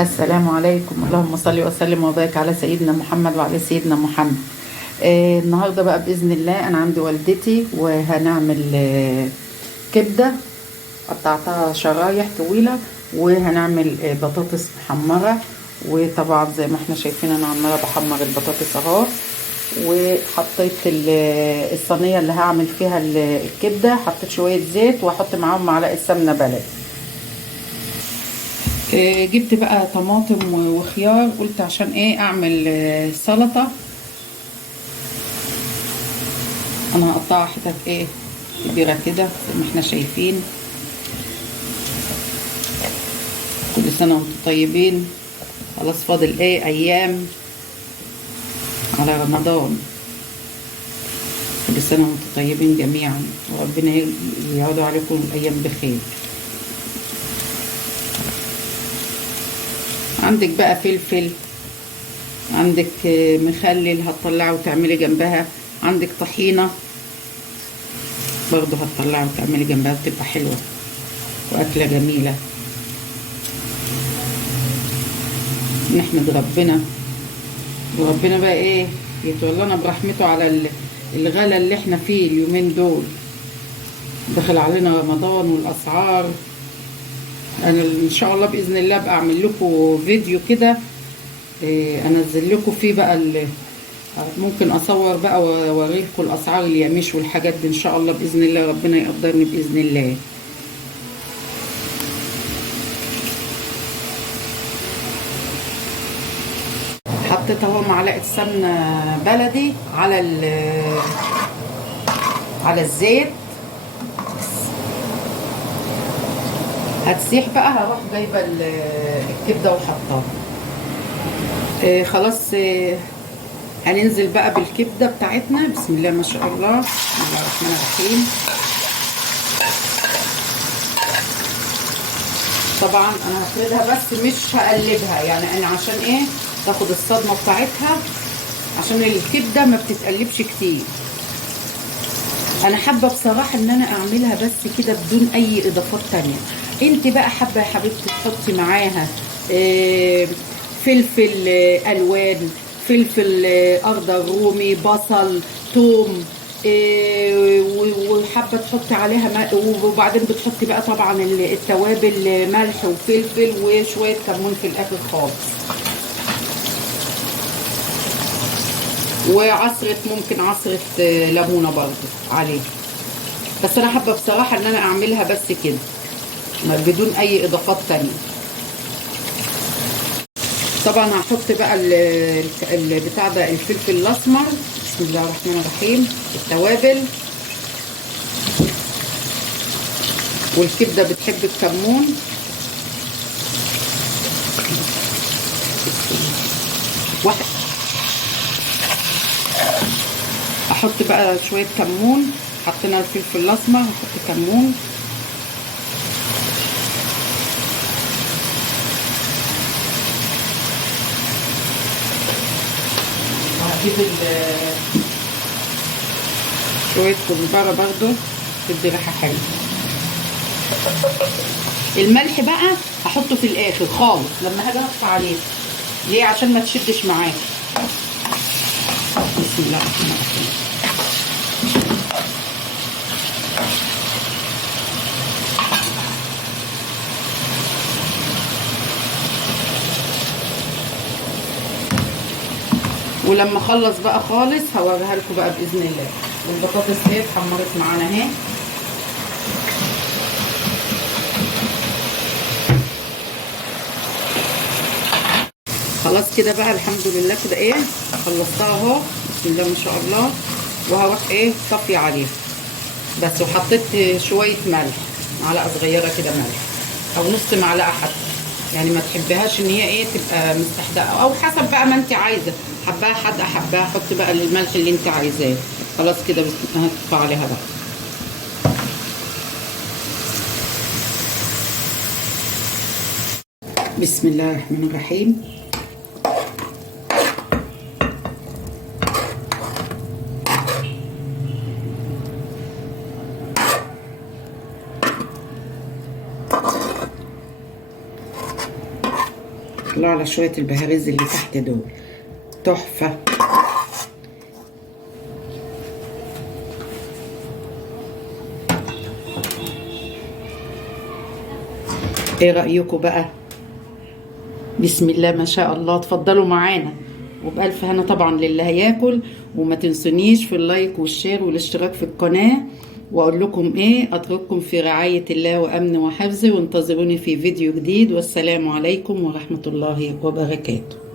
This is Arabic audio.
السلام عليكم، اللهم صل وسلم وبارك على سيدنا محمد وعلى سيدنا محمد. النهارده بقى باذن الله انا عند والدتي وهنعمل كبده. قطعتها شرايح طويله، وهنعمل بطاطس محمره. وطبعا زي ما احنا شايفين انا عماله بحمر البطاطس اهو. وحطيت الصينيه اللي هعمل فيها الكبده، حطيت شويه زيت واحط معاهم معلقه سمنه بلدي. جبت بقى طماطم وخيار، قلت عشان ايه اعمل سلطة. انا هقطعها حتت ايه كبيرة كده زي ما احنا شايفين. كل سنة وانتم طيبين، خلاص فاضل ايه ايام على رمضان. كل سنة وانتم طيبين جميعا، وربنا يعود عليكم الايام بخير. عندك بقى فلفل، عندك مخلل هتطلعه وتعملي جنبها، عندك طحينة برضو هتطلعه وتعملي جنبها، بتبقى حلوة وأكلة جميلة. نحمد ربنا، وربنا بقى ايه يتولانا برحمته على الغلا اللي احنا فيه اليومين دول. دخل علينا رمضان والأسعار. انا ان شاء الله باذن الله ابقى اعمل لكم فيديو كده، انزل لكم فيه بقى ممكن اصور بقى واوريكم الاسعار اليميش والحاجات دي ان شاء الله باذن الله، ربنا يقدرني باذن الله. حطيت اهو معلقه سمنه بلدي على الزيت. هتسيح بقى، هروح جايبه الكبده وحطها. خلاص. هننزل بقى بالكبده بتاعتنا. بسم الله ما شاء الله، بسم الله الرحمن الرحيم. طبعا انا هفردها بس مش هقلبها، يعني انا عشان ايه تاخد الصدمه بتاعتها، عشان الكبده ما بتتقلبش كتير. انا حابه بصراحه ان انا اعملها بس كده بدون اي اضافات تانية. انت بقى حابه يا حبيبتي تحطي معاها فلفل الوان، فلفل اخضر رومي، بصل، توم، وحابه تحطي عليها وبعدين بتحطي بقى طبعا التوابل، ملح وفلفل وشويه كمون في الاخر خالص، وعصره ممكن عصره ليمونه برضو عليه. بس انا حابه بصراحه ان انا اعملها بس كده بدون اي اضافات تانية. طبعا هحط بقى بتاع ده الفلفل الاسمر. بسم الله الرحمن الرحيم. التوابل، والكبده بتحب الكمون. احط بقى شويه كمون. حطينا الفلفل الاسمر، هحط كمون. وهجيب شويه كزبره برضو تدي ريحه حلوه. الملح بقى هحطه في الاخر خالص لما هاجي احط عليه. ليه؟ عشان ما تشدش معاك. بسم الله الرحمن الرحيم. ولما اخلص بقى خالص هوريها لكم بقى باذن الله. البطاطس اهي اتحمرت معانا اهي. خلاص كده بقى الحمد لله كده ايه خلصتها اهو. بسم الله ما شاء الله. وهروح ايه صفي عليها بس. وحطيت شويه ملح، معلقه صغيره كده ملح او نص معلقه حتى، يعني ما تحبهاش ان هي ايه تبقى مستحدقه، او حسب بقى ما انت عايزه، حباها حادقه حباها، حطي بقى الملح اللي انت عايزاه. خلاص كده هتطفي عليها بقى. بسم الله الرحمن الرحيم. الله على شوية البهاريز اللي تحت دول، تحفة. ايه رأيكم بقى؟ بسم الله ما شاء الله. اتفضلوا معانا وبألف هنا طبعا للي هياكل. وما تنسونيش في اللايك والشير والاشتراك في القناة. واقول لكم ايه، اترككم في رعاية الله وامن وحفظه، وانتظروني في فيديو جديد، والسلام عليكم ورحمة الله وبركاته.